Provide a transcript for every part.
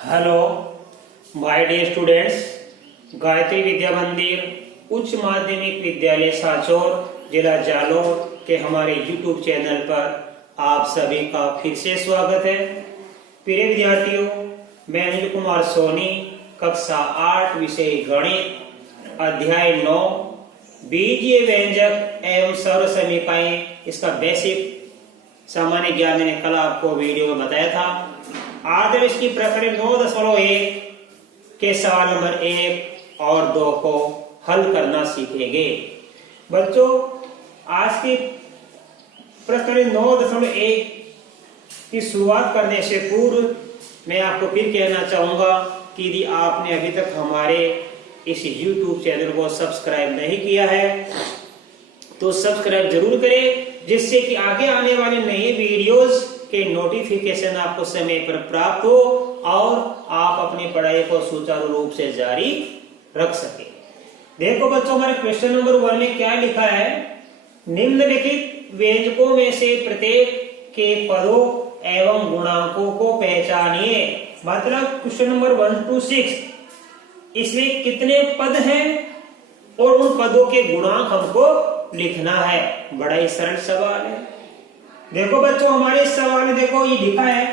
Hello my dear students, Gayatri Vidya Mandir Uchch माध्यमिक विद्यालय सांचौर जिला जालौर के हमारे YouTube चैनल पर आप सभी का फिर से स्वागत है। प्रिय विद्यार्थियों, मैं अनिल कुमार सोनी, कक्षा 8 विषय गणित, अध्याय 9 बीजीय व्यंजक एवं सर्व समीकरण, इसका बेसिक सामान्य ज्ञान मैंने कल आपको वीडियो में बताया था। आज हम इसकी प्रकरण 9.1 के सवाल नंबर 1 और 2 को हल करना सीखेंगे। बच्चों, आज की प्रकरण 9.1 की शुरुआत करने से पूर्व मैं आपको फिर कहना चाहूंगा कि यदि आपने अभी तक हमारे इस YouTube चैनल को सब्सक्राइब नहीं किया है तो सब्सक्राइब जरूर करें, जिससे कि आगे आने वाले नए वीडियोस के नोटिफिकेशन आपको समय पर प्राप्त हो और आप अपनी पढ़ाई को सुचारू रूप से जारी रख सके। देखो बच्चों, हमारे क्वेश्चन नंबर 1 में क्या लिखा है, निम्नलिखित व्यंजकों में से प्रत्येक के पदों एवं गुणांकों को पहचानिए। मतलब क्वेश्चन नंबर 1 to 6 इसमें कितने पद हैं और उन पदों के गुणांक हमको लिखना है। बड़ा ही सरल सवाल है। देखो बच्चों, हमारे इस सवाल में देखो ये लिखा है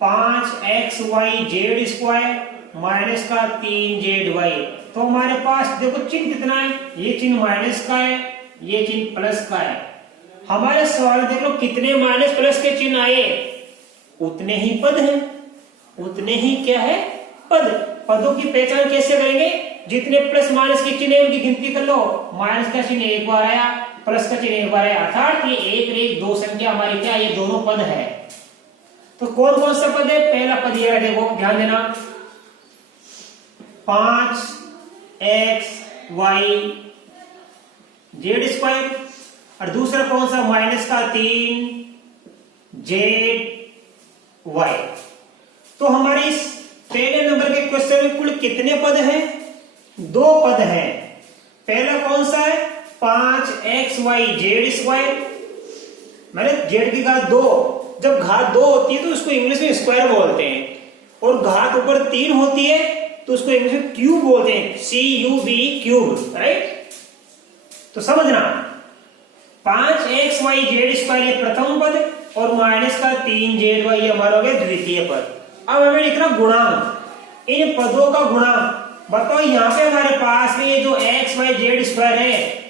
5xyz स्क्वायर माइनस का 3zy। तो हमारे पास देखो चिन्ह कितना है, ये चिन्ह माइनस का है, ये चिन्ह प्लस का है। हमारे सवाल में देख लो कितने माइनस प्लस के चिन्ह आए, उतने ही पद हैं, उतने ही क्या है पद। पदों की पहचान कैसे करेंगे, जितने प्लस माइनस के चिन्ह है उनकी गिनती कर लो। माइनस का चिन्ह एक बार आया, प्लस का चिन्ह एक बार आया, अर्थात ये एक दो संख्या हमारी क्या, ये दोनों पद है। तो कौन कौन सा पद है, पहला पद ये है, देखो ध्यान देना 5xyz स्क्वायर, और दूसरा कौन सा माइनस का 3zy। तो हमारे इस पहले नंबर के क्वेश्चन में कुल कितने पद हैं, 2 पद हैं। पहला कौन सा है 5xyz स्क्वायर, मैंने z की घात 2, जब घात 2 होती है तो उसको इंग्लिश में स्क्वायर बोलते हैं, और घात ऊपर 3 होती है तो उसको इंग्लिश में क्यूब बोलते हैं, CUB क्यूब, राइट। तो समझना 5xyz स्क्वायर ये प्रथम पद और माइनस का 3zy हमारा हो गया द्वितीय पद। अब हमें लिखना गुणांक, इन पदों का गुणांक। बताओ यहाँ पे हमारे पास में ये जो xyz स्क्वायर है,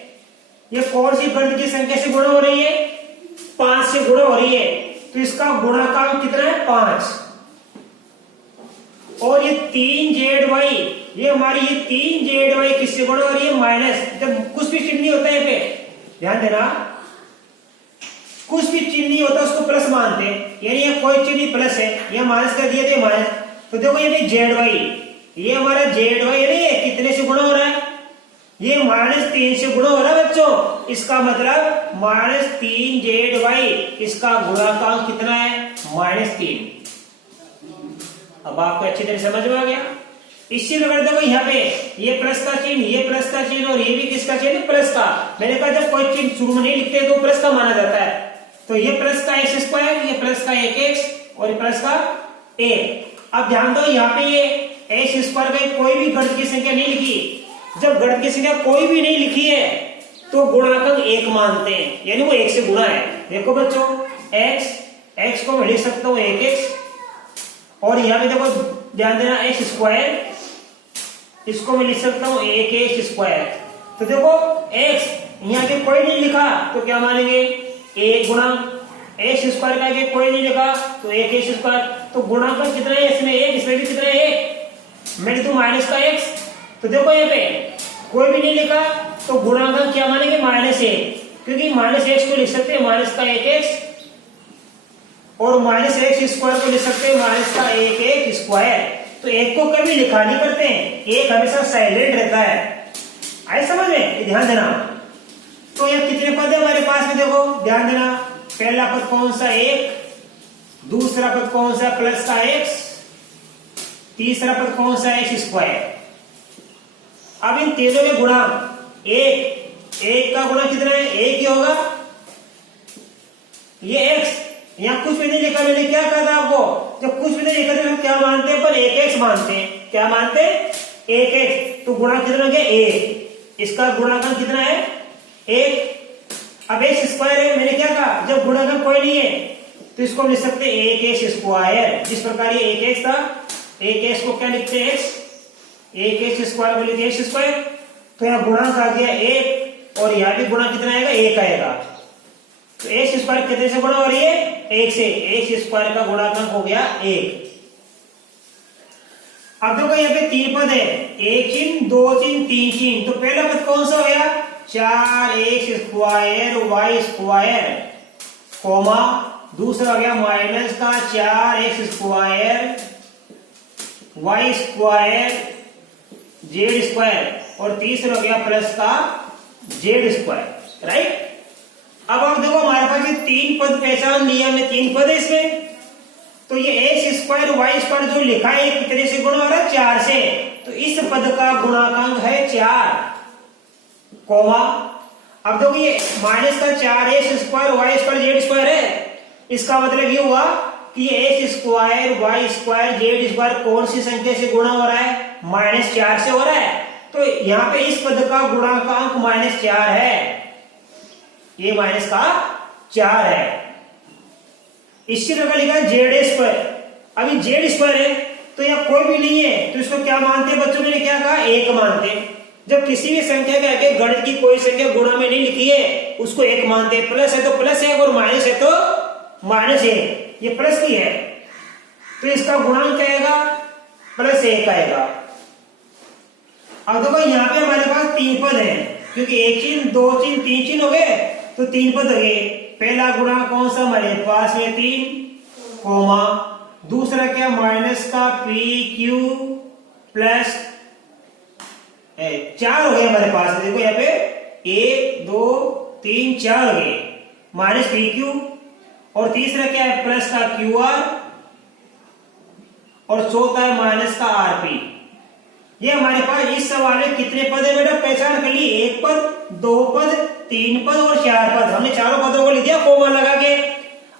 ये कौन सी गणित की संख्या से गुणा हो रही है, 5 से गुणा हो रही है। तो इसका गुणांक कितना है 5, और ये 3zy, ये हमारी ये 3zy किससे गुणा हो रही है, माइनस। जब कुछ भी चिन्ह नहीं होता है पे ध्यान देना, कुछ भी चिन्ह नहीं होता उसको प्लस मानते हैं, यानी ये कोई चिन्ह प्लस है, ये माइनस कर दिए थे माइनस। तो देखो ये zy, ये हमारा zy नहीं है, कितने से गुणा हो रहा है, ये -3 से गुणा हो रहा है बच्चों। इसका मतलब -3zy, इसका गुणांक कितना है -3। अब आपको अच्छी तरह समझ में आ गया। इसी प्रकार देखो यहाँ पे ये प्लस का चिन्ह, ये प्लस का चिन्ह, और ये भी किसका चिन्ह, प्लस का। मैंने कहा जब कोई चिन्ह शुरू में नहीं लिखते तो प्लस का माना जाता है। तो ये प्लस का x स्क्वायर, ये प्लस का 1x और ये प्लस का 1। अब ध्यान दो यहाँ पे ये x स्क्वायर का कोई भी गणित की संख्या नहीं लिखी। जब गणित की संख्या कोई भी नहीं लिखी है तो गुणांक 1 मानते हैं, यानी वो 1 से गुणा है। देखो बच्चों, x को मैं लिख सकता हूँ 1x, और यहाँ पे देखो ध्यान देना x स्क्वायर, इसको मैं लिख सकता हूँ 1x स्क्वायर। तो देखो x यहाँ पे कोई नहीं लिखा तो क्या मानेंगे, 1 गुणा x स्क्वायर का कोई नहीं लिखा तो 1x स्क्वायर। तो गुणांक कितना है इसमें 1, इसमें भी कितना है 1, मैं लिखूं माइनस का x। तो देखो यहाँ पे कोई भी नहीं लिखा तो गुणांक क्या मानेंगे -1, क्योंकि -x को लिख सकते हैं माइनस का 1x, और -x स्क्वायर को लिख सकते हैं माइनस का 1x स्क्वायर। तो 1 को कभी लिखा नहीं करते हैं, 1 हमेशा साइलेंट रहता है। आए समझ में, ध्यान देना। तो ये कितने पद है हमारे पास में, देखो ध्यान देना। पहला पद कौन सा 1, दूसरा पद कौन सा प्लस का x, तीसरा पद कौन सा x स्क्वायर। अब इन तीनों के गुणांक, 1 का गुणा कितना है, 1 ही होगा। ये x, यहाँ कुछ भी नहीं लिखा, मैंने क्या कहा था आपको, जब कुछ भी नहीं लिखा तो हम क्या मानते हैं, पर अपन एक एक्स मानते हैं। क्या मानते हैं? एक एक्स। तो गुणा कितना गया? एक। इसका गुणांक कितना है? एक। अब एक्स स्क्वायर है, मैंने क्या कहा, जब गुणांक कोई नहीं है तो इसको लिख सकते हैं एक एक्स स्क्वायर। जिस प्रकार ये एक एक्स था, एक एक्स को क्या लिखते हैं? एक्स। एक एक्स स्क्वायर को लिखते हैं एक्स स्क्वायर। तो यहाँ गुणांक आ गया एक, और यहाँ भी गुणा कितना आएगा? एक आएगा। तो एक्स स्क्वायर कितने से गुणा हो रही है? एक से। एक्स स्क्वायर का गुणांक हो गया एक। अब देखो यहाँ पे तीन पद है, एक चिन्ह, दो चिन्ह, तीन चिन्ह। तो पहला पद कौन सा हो गया? 4x square Y square, coma दूसरा हो गया माइनस का 4x square Y square Z square, और तीसरा हो गया प्लस का जेड स्क्वायर। राइट। अब आप देखो हमारे पास ये तीन पद पहचान लिया हमने, तीन पद है इसमें। तो ये एक्स स्क्वायर वाई स्क्वायर जो लिखा है कितने से गुणा हो रहा है? 4 से। तो इस पद का गुणांक है 4, कोमा। अब देखो ये माइनस का 4x square Y square Z square है, इसका मतलब ये हुआ कि ये X square Y square Z square कौन सी संख्या से गुणा हो रहा है? -4 से हो रहा है। तो यहाँ पे इस पद का गुणांक -4 है, ये माइनस का 4 है। इसी प्रकार लिखा है जेड स्क्वायर। अभी जेड स्क्वायर है तो यहाँ कोई भी नहीं है, तो इसको क्या मानते हैं बच्चों? ने क्या कहा? एक मानते हैं। जब किसी भी संख्या के आगे गणित की कोई संख्या गुणा में नहीं लिखी है उसको एक मानते हैं। प्लस है तो प्लस है, और माइनस है तो माइनस है। ये प्लस की है तो इसका गुणांक क्या आएगा? +1 आएगा। अब देखो यहाँ पे हमारे पास तीन पद है, क्योंकि एक चिन्ह, दो चिन्ह, तीन चिन्ह हो गए, तो तीन पद हो गए। पहला गुणांक कौन सा हमारे पास में? 3, कोमा दूसरा क्या? माइनस का PQ प्लस 4 हो गया हमारे पास। देखो यहाँ पे 1 2 3 4 हो गए, माइनस PQ, और तीसरा क्या है? प्लस का QR, और चौथा है माइनस का RP। ये हमारे पास इस सवाल में कितने पद है बेटा? पहचान कर लिए। एक पद, दो पद, तीन पद और चार पद। हमने चारों पदों को लिख दिया कोमा लगा के।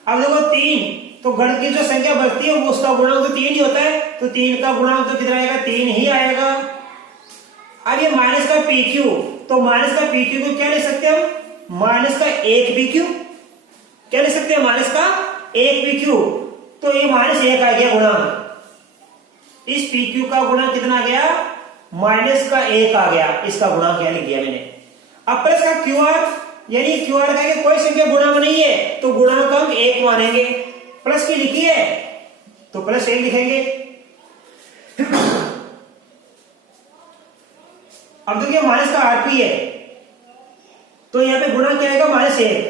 अब देखो 3, तो गण की जो संख्या बचती है वो उसका गुणांक तो 3 ही होता है, तो 3 का गुणांक तो कितना आएगा? 3 ही आएगा। अब ये माइनस का PQ, तो माइनस का PQ को क्या ले सकते हैं हम? माइनस का 1 PQ। क्या ले सकते हैं? माइनस का 1 PQ। तो ये -1 आ गया गुणांक। इस PQ का गुणांक कितना आ गया? -1 आ गया। इसका गुणांक क्या लिख दिया मैंने। अब प्लस का QR, यानी QR का कि कोई संख्या गुणा में नहीं है तो गुणांक हम 1 मानेंगे। प्लस की लिखी है तो +1 लिखेंगे। अब देखिए माइनस का RP है, तो यहां पे गुणांक क्या आएगा? -1।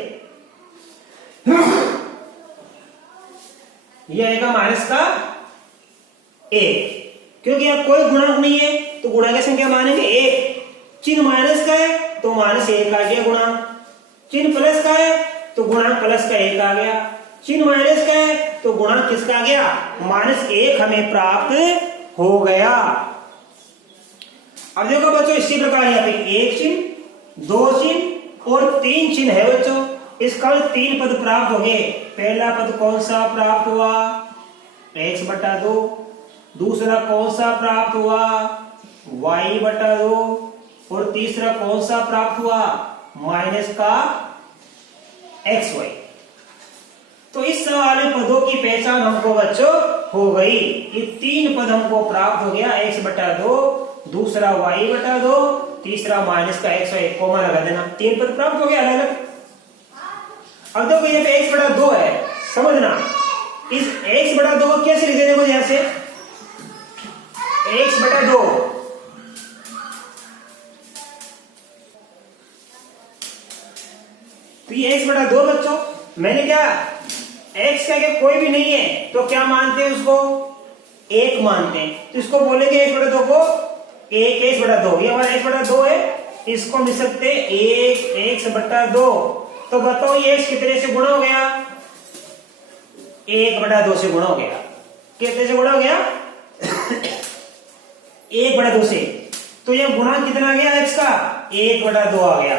यह आएगा माइनस का 1, क्योंकि यहाँ कोई गुणांक नहीं है तो गुणांक संख्या मानेंगे 1। चिन्ह माइनस का है तो -1 आ गया गुणांक। चिन्ह प्लस का है तो गुणांक प्लस का 1 आ गया। चिन्ह माइनस का है तो गुणांक किसका आ गया? -1 हमें प्राप्त हो गया। अब देखो बच्चों इसी प्रकार यहाँ पे एक चिन्ह, दो चिन्ह और तीन चिन्ह है बच्चों। इसका 3 पद प्राप्त हो गए। पहला पद कौन सा प्राप्त हुआ? x/2। दूसरा कौन सा प्राप्त हुआ? y/2। और तीसरा कौन सा प्राप्त हुआ? माइनस का xy। तो इस सवाल में पदों की पहचान हमको बच्चों हो गई। ये 3 पद हमको प्राप्त हो गया, x/2, दूसरा y/2, तीसरा माइनस का xy। कोमा लगा देना। 3 पद प्राप्त हो गया अलग अलग। अब देखो यहाँ पे x/2 है, समझना। इस x/2 को कैसे लिख देने को? यहां से x/2, तो ये x/2 बच्चों, मैंने क्या x का कोई भी नहीं है तो क्या मानते हैं? उसको 1 मानते हैं। तो इसको बोलेंगे x/2 को 1 x/2। ये हमारा x/2 है, इसको मिल सकते 1 x/2। तो बताओ ये x कितने से गुणा हो गया? 1/2 से गुणा हो गया। कितने से गुणा हो गया? 1/2 से। तो ये गुणांक कितना आ गया x का? 1/2 आ गया।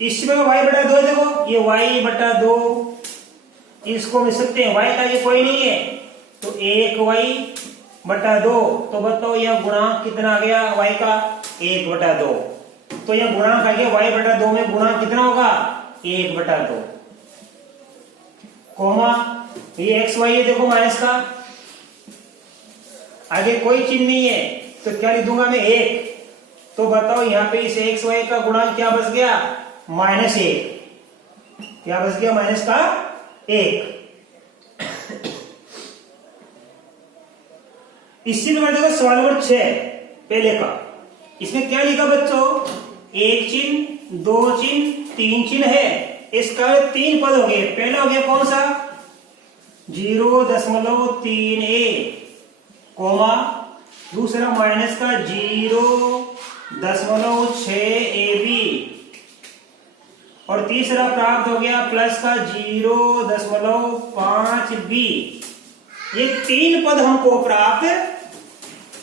इसमें y/2 देखो, ये y/2, इसको मिल सकते हैं। y का ये कोई नहीं है तो 1y/2। तो बताओ यह गुणांक कितना आ गया y का? 1/2। तो यह गुणांक आ गया y/2 में गुणांक कितना होगा? 1/2, कोमा ये xy है, देखो माइनस का, आगे कोई चिन्ह नहीं है तो क्या लिख दूंगा मैं? 1। तो बताओ यहाँ पे इस xy का गुणांक क्या बच गया? -1। क्या बच गया? -1। इसी प्रकार देखो सवाल नंबर 6 पहले का, इसमें क्या लिखा बच्चों? 1 चिन्ह, 2 चिन्ह, 3 चिन्ह है, इसका 3 पद हो गए। पहला हो गया कौन सा? 0.3a, कोमा दूसरा माइनस का 0.6ab, और तीसरा प्राप्त हो गया प्लस का 0.5b। ये 3 पद हमको प्राप्त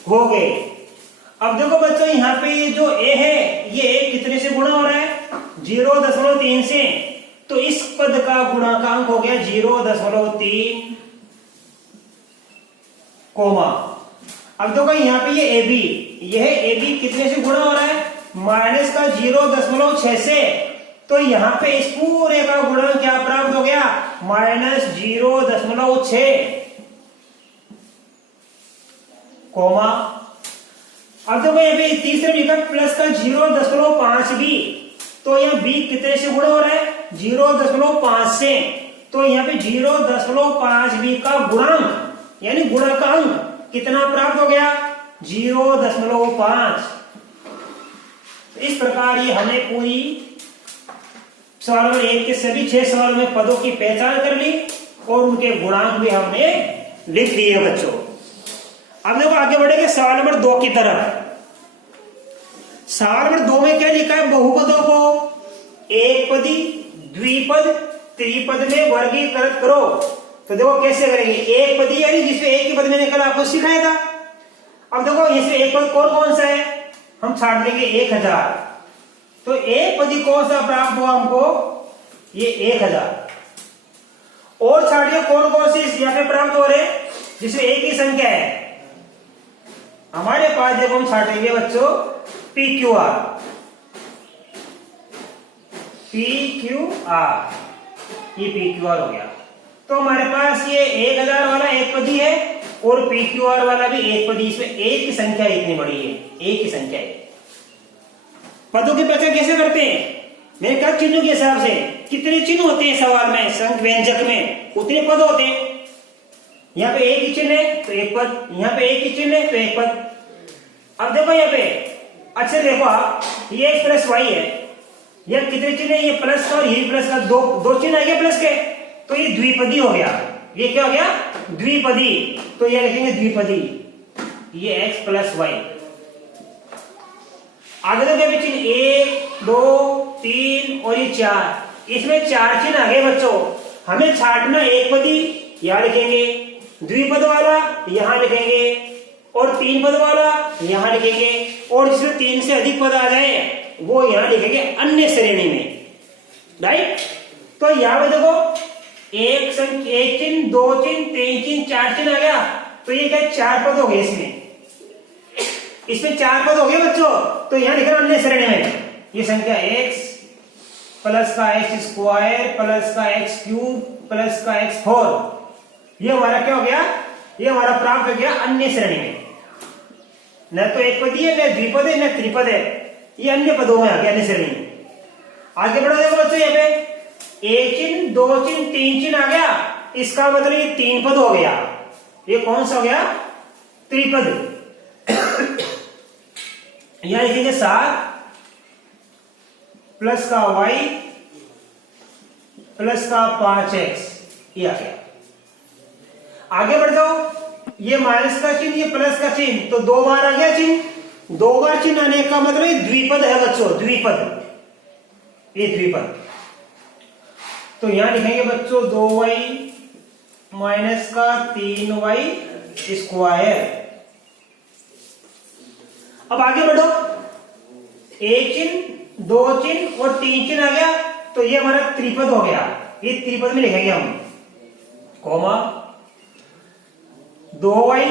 हो गए। अब देखो बच्चों यहाँ पे ये जो a है, ये a कितने से गुणा हो रहा है? 0.3 से। तो इस पद का गुणांक हो गया 0.3, कोमा। अब देखो यहाँ पे ये ab, यह ab कितने से गुणा हो रहा है? माइनस का 0.6 से। तो यहाँ पे इस पूरे का गुणांक क्या प्राप्त हो गया? -0.6, कोमा। अब देखो यहाँ पे तीसरे लिखा प्लस का 0.5b। तो यहाँ b कितने से गुणा हो रहा है? 0.5 से। तो यहाँ पे 0.5b का गुणांक यानी गुणकांक कितना प्राप्त हो गया? 0.5। इस प्रकार ये हमने पूरी सवाल नंबर 1 के सभी 6 सवालों में पदों की पहचान कर ली और उनके गुणांक भी हमने लिख दिए बच्चों। अब देखो आगे बढ़ेंगे सवाल नंबर 2 की तरफ। सवाल नंबर 2 में क्या लिखा है? बहुपदों को एकपदी, द्विपद, त्रिपद में वर्गीकृत करो। तो देखो कैसे करेंगे? एकपदी यानी जिसमें एक ही पद मैंने कल आपको सिखाया था। अब देखो इसमें एक पद कौन कौन सा है? हम छाट लेंगे 1000। तो एक पदी कौन सा प्राप्त हुआ हमको? ये 1000। और छाटिए कौन कौन से यहाँ पे प्राप्त हो रहे जिसमें एक ही संख्या है? हमारे पास देखो हम छाटेंगे बच्चों PQR, ये PQR हो गया। तो हमारे पास ये 1000 वाला एक पदी है और PQR वाला भी एक पदी। इसमें एक की संख्या इतनी बड़ी है, एक ही संख्या है। पदों की पहचान कैसे करते हैं? मैंने कहा चिन्हों के हिसाब से। कितने चिन्ह होते हैं सवाल में? संख्या व्यंजक में उतने पद होते हैं। यहाँ पे एक ही चिन्ह है तो एक पद, यहाँ पे एक ही चिन्ह है तो एक पद। अब देखो यहाँ पे अच्छा देखो आप, ये x + y है, यह कितने चिन्ह है? ये प्लस का और ये प्लस का, दो चिन्ह आ गया प्लस के, तो ये द्विपदी हो गया। ये क्या हो गया? द्विपदी। तो ये लिखेंगे द्विपदी, ये x + y। आगे तो क्या चिन्ह? 1, 2, 3 और ये 4, इसमें 4 चिन्ह आ गए बच्चों। हमें छाटना एक पदी, यहां लिखेंगे, द्विपद वाला यहां लिखेंगे और 3 पद वाला यहां लिखेंगे, और जिसमें 3 से अधिक पद आ जाए वो यहां लिखेंगे अन्य श्रेणी में, राइट। तो यहां पे देखो एक चिन्ह, 2 चिन्ह, 3 चिन्ह, 4 चिन्ह आ गया। तो ये क्या? 4 पद हो गए इसमें 4 पद हो गए बच्चों। तो यहां लिखना अन्य श्रेणी में ये संख्या x प्लस का x² प्लस का x³ प्लस का x4, ये हमारा क्या हो गया? ये हमारा प्राप्त हो गया अन्य श्रेणी में। न तो एक पदी है, न द्विपद है, न त्रिपद है, ये अन्य पदों में आ गया, अन्य श्रेणी में। आगे बढ़ो देखो बच्चों, यहाँ पे 1 चिन्ह, 2 चिन्ह, 3 चिन्ह आ गया। इसका मतलब ये 3 पद हो गया। ये कौन सा हो गया? त्रिपद। यहां लिखेंगे 7 प्लस का y प्लस का 5x, ये आ गया। आगे बढ़ जाओ, ये माइनस का चिन्ह, ये प्लस का चिन्ह, तो 2 बार आ गया चिन्ह। 2 बार चिन्ह आने का मतलब द्विपद है बच्चों, द्विपद, ये द्विपद। तो यहां लिखेंगे बच्चों 2y माइनस का 3y²। अब आगे बढ़ो, 1 चिन्ह, 2 चिन्ह और 3 चिन्ह आ गया। तो ये हमारा त्रिपद हो गया। ये त्रिपद में लिखेंगे हम, कोमा। 2y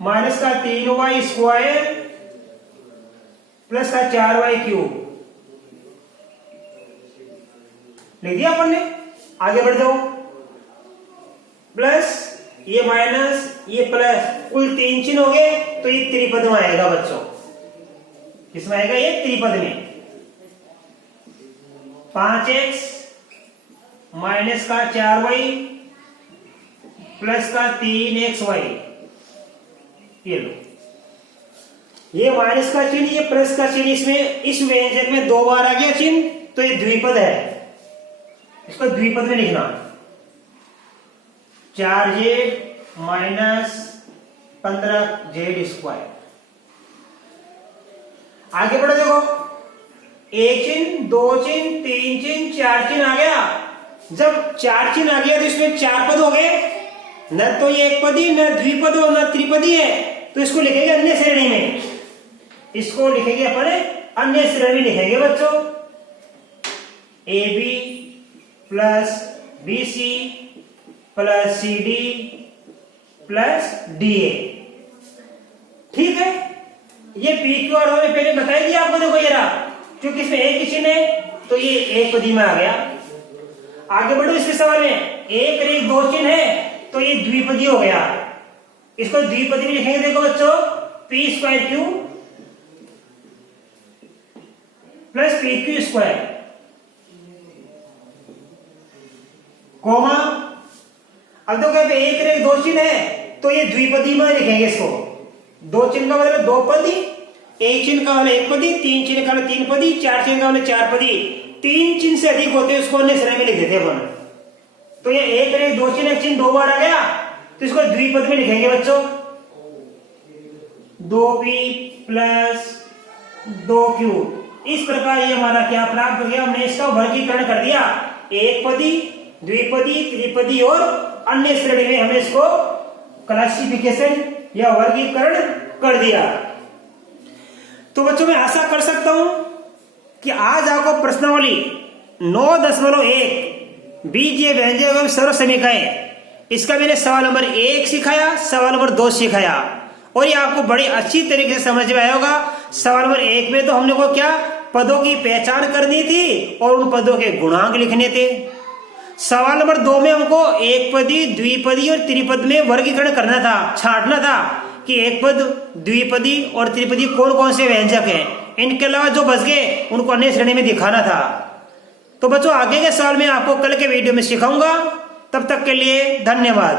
माइनस का 3y स्क्वायर प्लस का 4y क्यूब लिख दिया अपन ने। आगे बढ़ जाओ, प्लस ये माइनस ये प्लस, कुल 3 चिन्ह हो गए, तो ये त्रिपद में आएगा बच्चों। किसमें आएगा? ये त्रिपद में। 5x माइनस का 4y प्लस का 3xy, ये लो। ये माइनस का चिन्ह, ये प्लस का चिन्ह, इसमें इस व्यंजक में 2 बार आ गया चिन्ह, तो ये द्विपद है। इसको द्विपद में लिखना, 4z माइनस 15z स्क्वायर। आगे बढ़ो, देखो 1 चिन्ह 2 चिन्ह 3 चिन्ह 4 चिन्ह आ गया। जब 4 चिन्ह आ गया तो इसमें 4 पद हो गए, न तो ये एक पदी, न द्विपद हो, न त्रिपदी है, तो इसको लिखेंगे अन्य श्रेणी में। इसको लिखेंगे अपन अन्य श्रेणी लिखेंगे बच्चों। AB plus BC plus CD plus DA। ठीक है, ये PQ और हमने पहले बताई दिया आपको। देखो जरा, क्योंकि इसमें एक ही चिन्ह है तो ये एक पदी में आ गया। आगे बढ़ो इसके सवाल में, 1 और 1 2 चिन्ह है तो ये द्विपदी हो गया। इसको द्विपदी में लिखेंगे, देखो बच्चों, p² plus PQ square, coma. अब देखो 1 और 1 2 चिन्ह है तो ये द्विपदी में लिखेंगे इसको। 2 चिन्ह का मतलब 2 पदी, 1 चिन्ह का मतलब 1 पदी, 3 चिन्ह का मतलब 3 पदी, 4 चिन्ह का मतलब 4 पदी। 3 चिन्ह से अधिक होते हैं उसको अन्य श्रेणी में लिख देते हैं अपन। तो ये 1 और 1 2 चिन्ह, 1 चिन्ह 2 बार आ गया तो इसको द्विपद में लिखेंगे बच्चों। 2p plus 2q। इस प्रकार ये हमारा क्या प्राप्त हो गया? हमने इसका वर्गीकरण कर दिया, एक पदी, द्विपदी, त्रिपदी और अन्य श्रेणी में हमने इसको क्लासिफिकेशन या वर्गीकरण कर दिया। तो बच्चों मैं आशा कर सकता हूं कि आज आपको प्रश्नावली 9.1 बीजीय व्यंजक एवं सर्व समीकरण, इसका मैंने सवाल नंबर 1 सिखाया, सवाल नंबर 2 सिखाया, और ये आपको बड़ी अच्छी तरीके से समझ में आया होगा। सवाल नंबर 1 में तो हमने को क्या पदों की पहचान करनी थी और उन पदों के गुणांक लिखने थे। सवाल नंबर 2 में हमको एक पदी, द्विपदी और त्रिपद में वर्गीकरण करना था, छांटना था कि एक पद, द्विपदी और त्रिपदी कौन कौन से व्यंजक हैं। इनके अलावा जो बच गए उनको अन्य श्रेणी में दिखाना था। तो बच्चों आगे के सवाल में आपको कल के वीडियो में सिखाऊंगा। तब तक के लिए धन्यवाद।